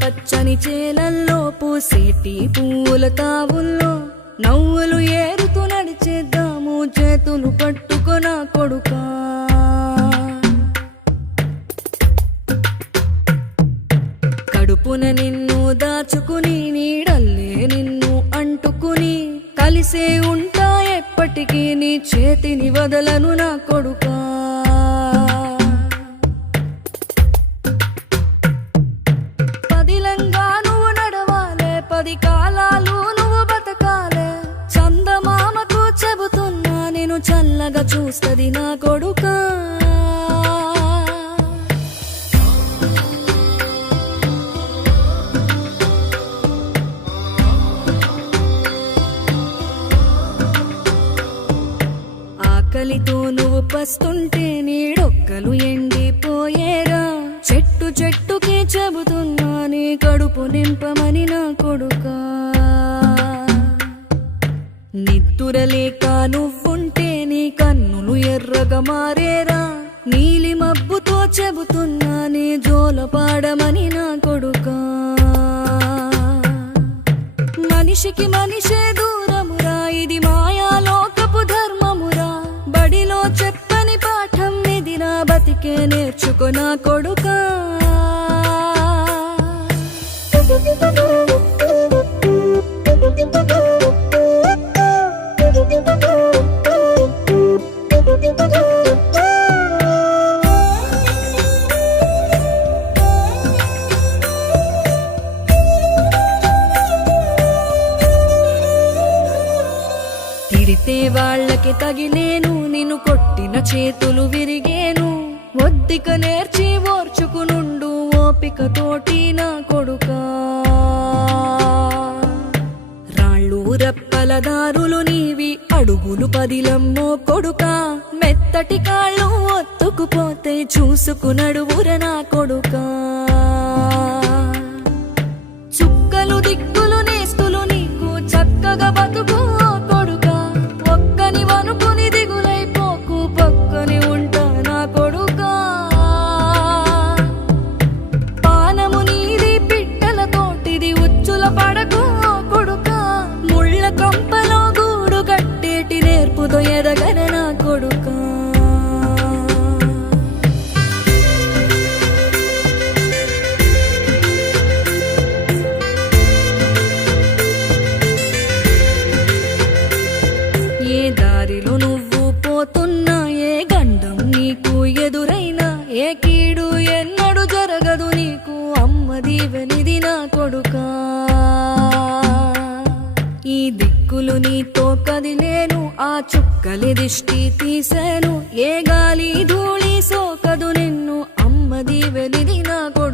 పచ్చని చేలల్లో పూసేటి పూల తావుల్లో నవ్వులు ఏరుతూ నడిచేద్దాము చేతులు పట్టుకొనా కొడుకా. కడుపున నిన్ను దాచుకుని నీడల్లే నిన్ను అంటుకుని కలిసే ఉంటా ఎప్పటికీ నీ చేతిని వదలను నా కొడుకా. పదిలంగా నువ్వు నడవాలే, 10 కాలాలు నువ్వు బతకాలే. చందమామకు చెబుతున్నా నేను చల్లగా చూస్తది నా కొడుకా. ఆకలితో నువ్వు పస్తుంటే నీడొక్కలు ఎండిపోయేరా. చెట్టు చెట్టుకి చెబుతున్నా నీ కడుపు నింపమని నా కొడుకా. నిద్దురలేక నువ్వుంటే నీ కన్నులు ఎర్రగా మారేరా. నీలి మబ్బుతో చెబుతున్నా నీ జోల పాడమని నా కొడుకా. మనిషికి మనిషే దూరమురా, ఇది మాయాలోకపు ధర్మమురా. బడిలో చెప్పని పాఠం ఇదిరా, బతికే నేర్చుకో నా కొడుకా. తిడితే వాళ్ళకి తగిలేను, నిన్ను కొట్టిన చేతులు విరిగేను. ఒద్దిక నేర్చి ఓర్చుకునుండు ఓపిక తోటి నా కొడుకా. రాళ్ళు రప్పల దారులు నీవి, అడుగులు పదిలమ్మో కొడుకా. మెత్తటి కాళ్ళు ఒత్తుకుపోతే చూసుకునడువుర నా కొడుకా. చుక్కలు దిక్కులు నేస్తులు నీకు చక్కగా బతుకు కొడుకా. ఒక్కని వనుకుని దిగులైపోకు, పక్కని ఉంటా నా కొడుకా. పానము నీది పిట్టల తోటిది, ఉచ్చుల పడకు కొడుకా. ముళ్ళ కంపలో గూడు కట్టేటి నేర్పుతో ఎదగన నా కొడుకా. ఏ దారిలో నువ్వు పోతున్నా, ఏ గండం నీకు ఎదురైనా, ఏ కీడు ఎన్నడు జరగదు నీకు అమ్మ దీవెనిది నా కొడుకా. ఈ దిక్కులు నీతో కదిలేను, ఆ చుక్కలి దిష్టి తీసేను. ఏ గాలి ధూళి సోకదు నిన్ను అమ్మ దీవెనిది నా కొడుకా.